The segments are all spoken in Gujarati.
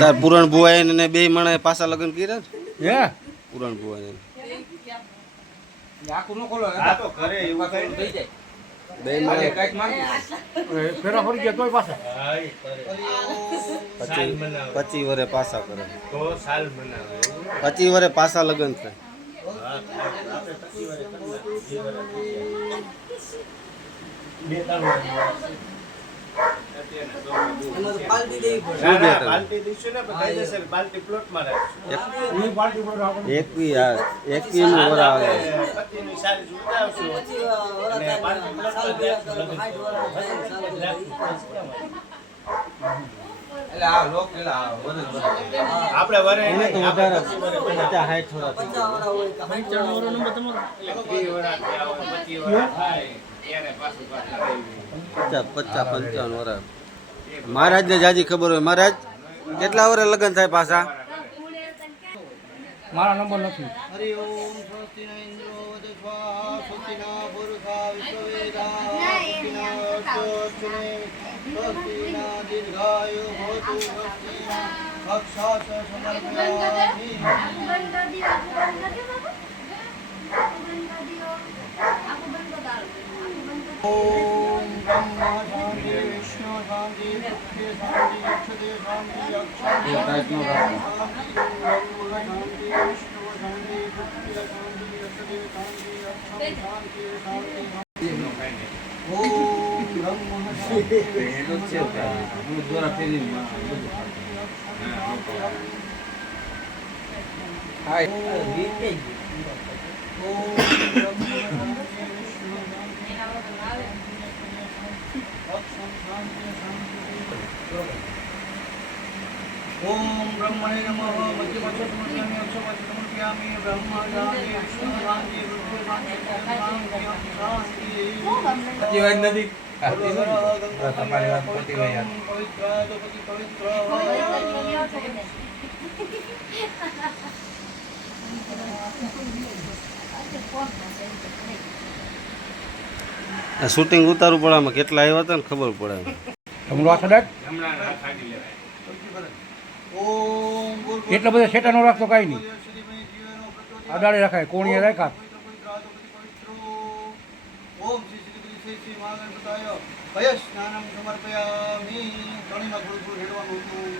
તાર પૂરણ ભુવાઈ ને બે મણે પાછા લગ્ન કર્યા હે પૂરણ ભુવાઈ આખું નો ખોલો આ તો ઘરે એવું કઈ થઈ જાય બે મણે કઈક માંગી ફેરા ફરી ગયા તોય પાછા 25 વર્ષે પાછા કરે તો સાલ મનાવે 25 વર્ષે પાછા લગ્ન થાય આપડે વરે મહારાજ ને જાજી ખબર હોય મહારાજ કેટલા વર્ષ લગ્ન થાય પાછા મારા નંબર નથી હરિ ઓમ સ્વસ્તિ ન ઇન્દ્રો વદસ્વા સ્વસ્તિ ન પુરુષા વિશ્વવેદા સ્વસ્તિ ન દીર્ઘાયુ ભવતુ સ્વસ્તિ ન અક્ષાસ સમર્પયામિ ઓમ બ્રહ્મા શાંતિ વિષ્ણુ શાંતિ પૃથ્વી શાંતિ અક્ષતે શાંતિ અક્ષાસ શાંતિ વિષ્ણુ શાંતિ પૃથ્વી શાંતિ અક્ષતે શાંતિ અક્ષાસ શાંતિ શાંતિ ઓમ બ્રહ્મા શાંતિ વિષ્ણુ ओम ब्रह्मणे नमः मध्यमच्छ समर्पयामि अक्षमच्छ समर्पयामि ब्रह्मा शांति विष्णु शांति रुद्र शांति शांति જીવન નથી શૂટિંગ ઉતારવું પડે આમાં કેટલા આવ્યા હતા ને ખબર પડે હમણાં આ સડાક એટલા બધા શેટા નો રાખતો કાંઈ નહીં આડાડે રાખાય કોણીએ રાખ્યા ओम श्री श्री श्री महागणपताय पयस्नानं समर्पयामि कणिमा थोडું હેડવાનું હતું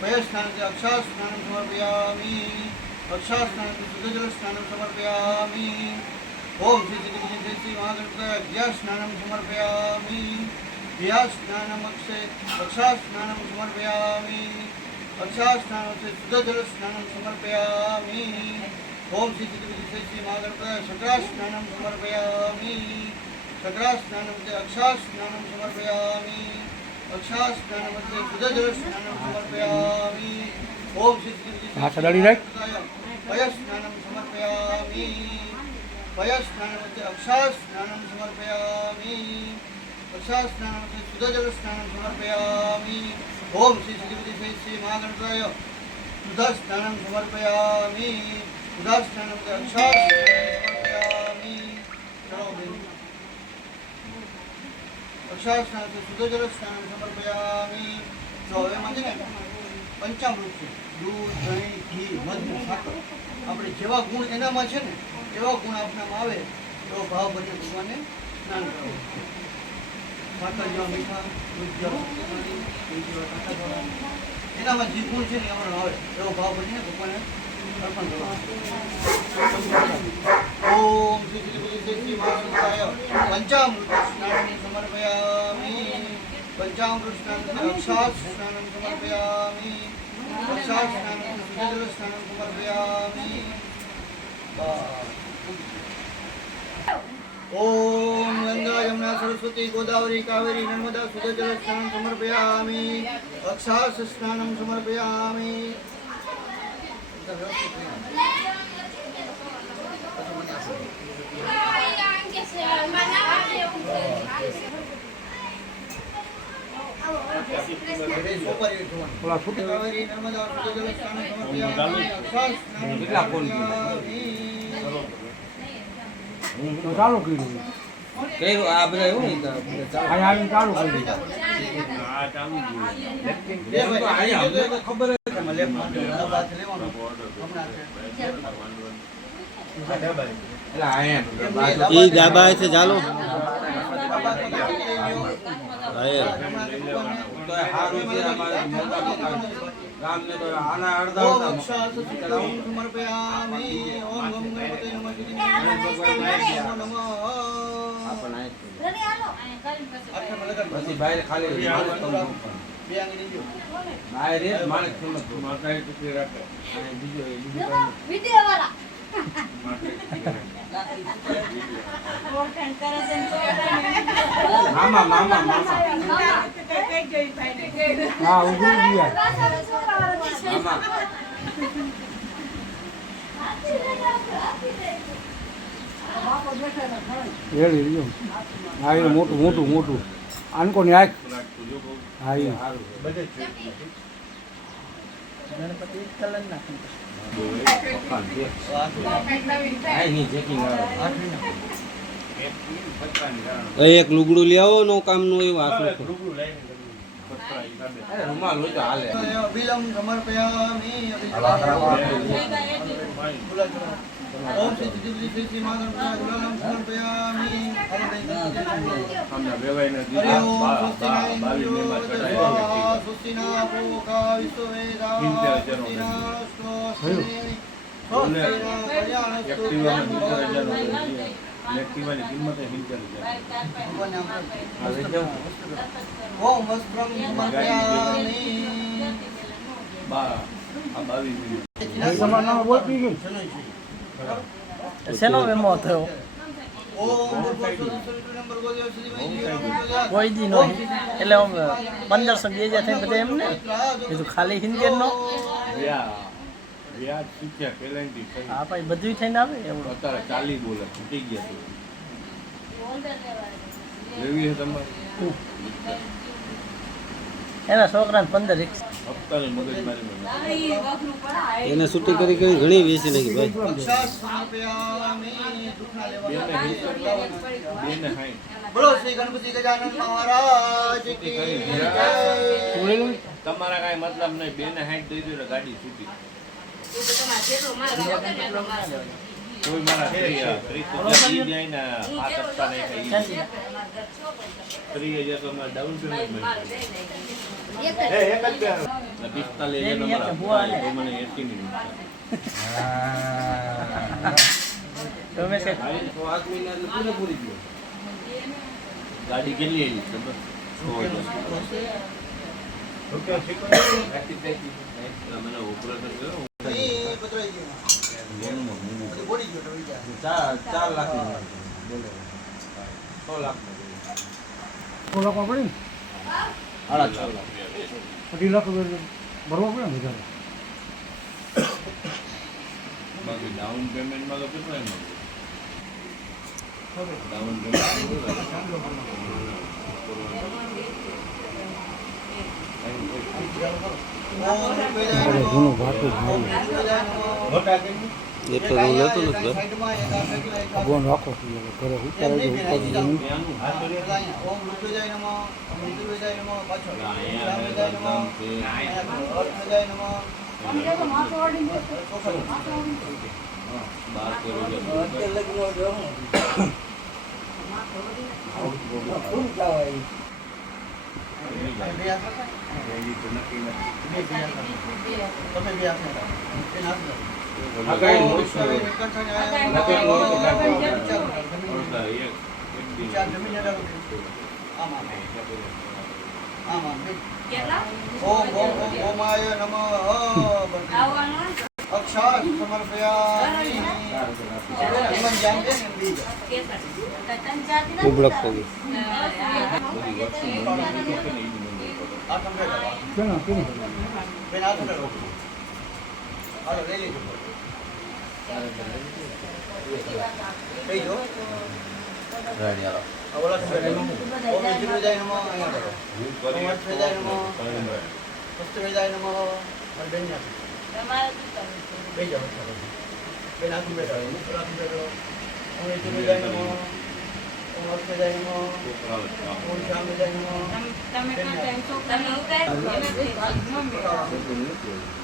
पयस्नानं अक्षास्नानं समर्पयामि अक्षास्नानं शुद्धजल स्नानं समर्पयामि ओम श्री श्री श्री महागणपताय ज्ञास्नानं समर्पयामि ज्ञास्नानं अक्षास्नानं समर्पयामि अक्षास्नानं शुद्धजल स्नानं समर्पयामि ओम श्री श्री महागणपताय शक्रास्नानं समर्पयामि शक्रास्नानं अक्षास्नानं समर्पयामि अक्षास्नानं शुद्धजल स्नानं समर्पयामि ओम श्री श्री पयस्नानं समर्पयामि पयस्नानं अक्षास्नानं समर्पयामि अक्षास्नानं शुद्धजल स्नानं समर्पयामि ओम श्री श्री महागणपताय शुद्धस्नानं समर्पयामि उदास्नानं अक्षास्नानं समर्पयामि अक्षास्नानं शुद्धजल स्नानं समर्पयामि तो હવે મને ને પંચામૃત છે દૂધ દહીં ઘી મધ સાકર આપણે જેવા ગુણ એનામાં છે ને એવા ગુણ આપણામાં આવે એવો ભાવ બને ભગવાનને સ્નાન કરવું સાકર જેવા મીઠા દૂધ જેવા એનામાં જે ગુણ છે ને એમાં આવે એવો ભાવ બનીને ભગવાનને ओम श्री श्री महागणपताय पंचामृत स्नानं समर्पयामि पंचामृत स्नानं अक्षास्नानं समर्पयामि अक्षास्नानं शुद्धजल स्नानं समर्पयामि ओम गंगा यमुना सरस्वती गोदावरी कावेरी नर्मदा शुद्धजल स्नानं समर्पयामि अक्षास स्नानं समर्पयामि ચાલુ કર્યું આ બધા એવું નહીં ચાલુ કરી દીધા આ ચાલુ જ હોય. બે ભાઈ, ખબર જ હાથ લેવાનો. હમણાં છે. આ ડબ્બા. એટલે આયા એ ડાબા હાથે ચાલો તો હારું છે અમારે મોટા મોટા ગામને તો આના અડધા ઓમ અડધા અક્ષાસુતમ સમર્પયામિ. ઓમ ગમ ગણપતે નમઃ શિવાય નમઃ. આપણે આઠમાં લગાડ. પછી બહાર ખાલી બે આંગળી જો. બહાર એ જ માણસ કિંમત માતાએ ટુકડી રાખે. બીજો વિડિયો વાળા મામા મામા મામા હા ઉભી ગયા મામા રેડી રહ્યો હા એ મોટું મોટું મોટું આનકોની આંખ હા એ બધે જ એક લુગડું લઈ આવો નો કામ નું એવું આખું રૂબરૂ લઈને કરવું. પતરા હિસાબે. રૂમાલ હોય તો હાલે અભિલમ સમર્પયામિ. ઓમ શ્રી શ્રી શ્રી માધવ ગુલામ સમર્પયામિ. આમના વેવાઈના હરિ દીધા ઓમ બાવીસ મેમાં ચડાયેલા સુસ્તિના પૂકા વિશ્વવેદા સુસ્તિના સ્વસ્તિની એક્ટિવાની કિંમત 75,000. ઓમ વસ્ત્રમ સમર્પયામિ. આ 22 તમારું નામ બોલ પી ગયું શેનો વેમો થયો ઓમ નંબર ગોદેવ શ્રી મૈયા કોઈ દી નો એટલે આમ 1500 2000 થઈ બધા એમને કીધું ખાલી હિન્દી નો વ્યાજ શીખ્યા પેલાથી હા ભાઈ બધું થઈને આવે એવડો અત્યારે 40 બોલે છૂટી ગયા લેવી છે તમારે એના છોકરાને 15 રિક્ષા હપ્તાની મગજમારી એને છૂટી કરી કરી ઘણી વેચી નાખી ભાઈ અક્ષાસ સમર્પયામિ. દુખના લેવા. બેને હાઈ બોલો શ્રી ગણપતિ ગજાનન મહારાજ કી જય. તમારા કાંઈ મતલબ નહીં બેને હાઈટ દઈ દો એટલે ગાડી છૂટી કોઈ મારા 30,000 ઈ જાય ને 5 હપ્તા નહીં ખાઈ 30,000 તો અમારે ડાઉન પેમેન્ટ મળે એક જ બે 45,000 અમારા તો મને 80 ની તમે છે 5 મહિના એટલે પૂરેપૂરી જ લે. ગાડી કેટલી એવી ખબર મને ઓપરેટર કર્યો ઈ પતરાઈ ગયું. બોડી ગયો તો વિચાર. 4 લાખ ની બોલે 6 લાખ સો લાખ પડે ને 4.5 લાખ 2.5 લાખ ભરવા પડે ને વધારે બાકી ડાઉન પેમેન્ટમાં તો કેટલા માંગે ડાઉન પેમેન્ટ ઘણું ભાતું મારું એ તો હું લેતો નથી ભાઈ ભગવાન રાખો ઘરે ઉતારે ઉપાધિ જમીન ઓમ મૃત્યુંજય નમઃ. મૃત્યુંજય નમઃ. પાછળ. અહીંયા રામજય નમઃ. છે અર્થજય નમઃ. બાર કરોડ તમે બે આપને. હગાઈ મોટું ચાર જમીન અડાડો. આમાં આમાં ઓમ ઓમ ઓમ ઓમાય નમઃ. અક્ષાસ સમર્પયામિ. હનુમાન જામ છે ને બીજ. ઉબળક પગી આ કમ્પ્લીટ કરો. કેના કેની બેન આ કમ્પ્લીટ કરો. હાલો લઈ લેજો. લઈ જો. ઓલા કમ્પ્લીટ કરો. ઓમ મૃત્યુંજય નમઃ. અહીંયા કરો. ઓમ અર્થજય નમઃ. પુસ્તવેદાય નમઃ. મારી બેન આપી. લઈ જાઓ. બેન આ કમ્પ્લીટ કરો. આ કમ્પ્લીટ કરો. ઓમ મૃત્યુંજય નમઃ. અર્પજાય નમઃ. છોકરાઓ જ કામ. ઓમ શામજાય નમઃ.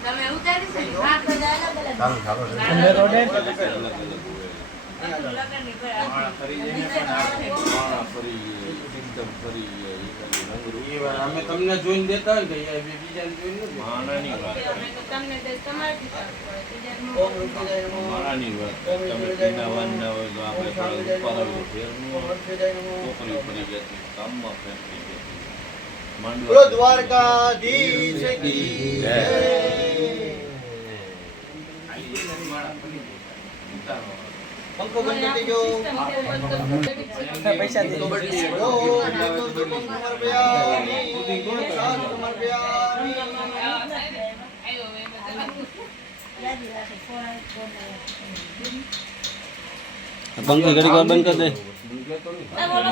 તમે ઉતારી છે હા બધા અલગ અલગ તમે રોડે માણા ફરી જઈને પણ આવે. માણા ફરી એકદમ ફરી રંગરૂપ. અમે તમને જોઈને દેતા હોય કે બીજાને જોઈને નથી. માણાની વાત ઓમ અર્પજાય નમઃ. માણાની વાત તમે પીના વાનના હોય તો આપણે થોડા ઉપાડાવીએ ફેરનું ઓમ અર્પજાય નમઃ. છોકરી ફરી જતી કામમાં ફેંકી જતી બોલો માંડવા દ્વારકાધીશ કી જય. પંખો બંધ કરી દેજો. પૈસા દે ઓમ સમર્પયામિ. શાંત સમર્પયામિ. પંખી ઘડીક વાર બંધ કરી દે.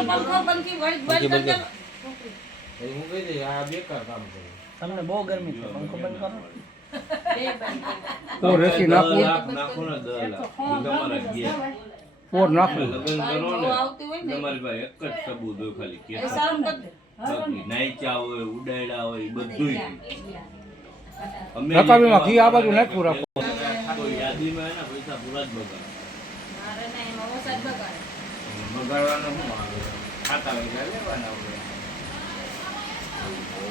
પંખો પંખી બંધ કરી દો. હું કહી દઈ આ બેકાર કામ કરે. તમને બહુ ગરમી છે પંખો બંધ કરો પોર એસી નાખવું નાખો ને 10 લાખ તમારા ગયા પોર નાખવું લગ્ન કરો ને તમારી પાસે એક જ સબૂત હોય ખાલી કે બાકી નાઈચા હોય ઉડાડ્યા હોય બધું અમે રકાબીમાં ઘી આ બાજુ નાખવું રાખો. તો યાદીમાં એના પૈસા પૂરા જ બગાડ બગાડવાના શું આવે ખાતા હોય ત્યારે લેવાના હોય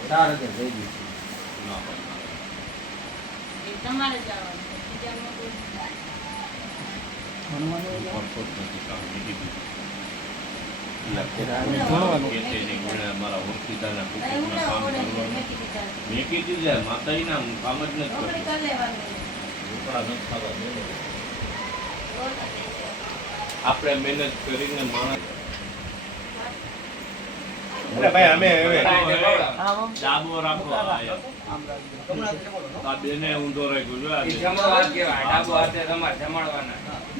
4000 થઈ ગયું. ના હોય. તમારે જવાનું બીજાનું પડતો જ નથી કામ બીજી બીજી. મારા ઓળખીતાના કુટુંબના કામ કરવાનું મેં કીધું છે માતાજીના હું કામ જ નથી કરતો રોકડા નથી ખાવા દેવો. આપણે મહેનત કરીને માણસ ડાબો રાખો આયા. આ બેને ઊંધો રાખ્યો જો આ બે.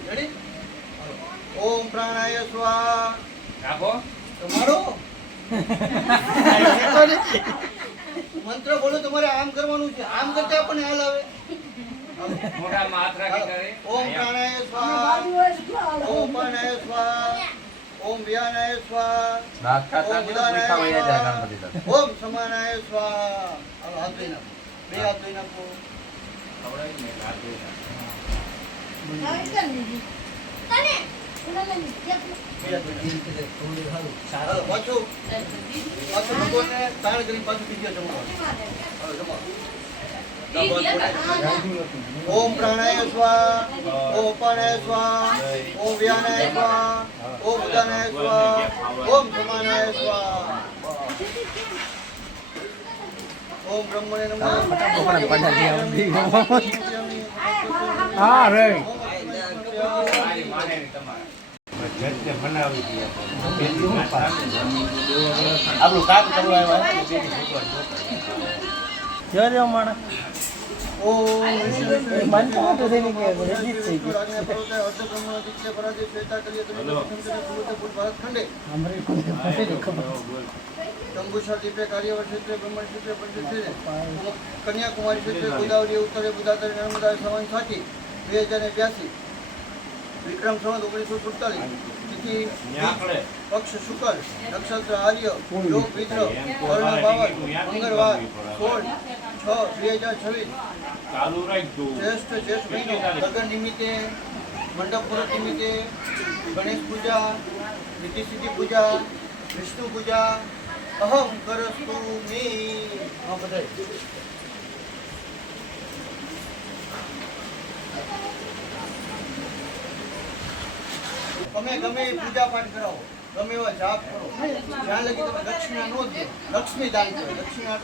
Ready? ઓમ પ્રાણાય સ્વાહા. તમારો મંત્ર બોલો તમારે આમ કરવાનું છે. આમ કરતા આપણને હાલ આવે. ઓમ પ્રાણાય સ્વાહા. ઓમ પ્રાણાય સ્વાહા. ઓમ વ્યાનાય સ્વાહા. ઓમ ઉદાનાય સ્વાહા. ઓમ સમાનાય સ્વાહા. હાલો હાથ ધોઈ નાખો. બે હાથ ધોઈ નાખો. હાલો પાછું ભગવાનને તાણ કરી પાછું બીજો જમવાનું. હાલો જમવાનું. ઓમ પ્રાણાય સ્વાહા. ઓમ અપાનાય સ્વાહા. ઓમ વ્યાનાય સ્વાહા. ઓમ ઉદાનાય સ્વાહા. ઓમ સમાનાય સ્વાહા. ઓમ બ્રહ્મણે નમઃ. હા રે આપણું કામ કરવા આવ્યા જો રે માણા ઓમ માનતો હતો તેને કે રેડી થઈ ગયું हमरे को पता नहीं खबर कंबुशा द्वीपे कार्यवर क्षेत्रे ब्रह्मण क्षेत्रे पंडित कन्याकुमारी क्षेत्रे गोदावरी उत्तरे बुधातरी नर्मदा संवत साथी 2082 विक्रम संवत 1947 तिथि पक्ष शुक्ल नक्षत्र आर्य योग मित्र वर्ण बावत मंगलवार 16/6/2026 ચાલુ રાખજો. श्रेष्ठ ज्येष्ठ महीनो लग्न निमित्ते मंडप पूरक निमित्ते गणेश पूजा रिद्धि सिद्धि पूजा विष्णु पूजा अहम करस्तु मे हाँ बताए તમે ગમે એ પૂજા પાઠ કરાવો ગમે એવા જાપ કરો જ્યાં લગી તમે દક્ષિણા નો દો લક્ષ્મી દાન કરો દક્ષિણા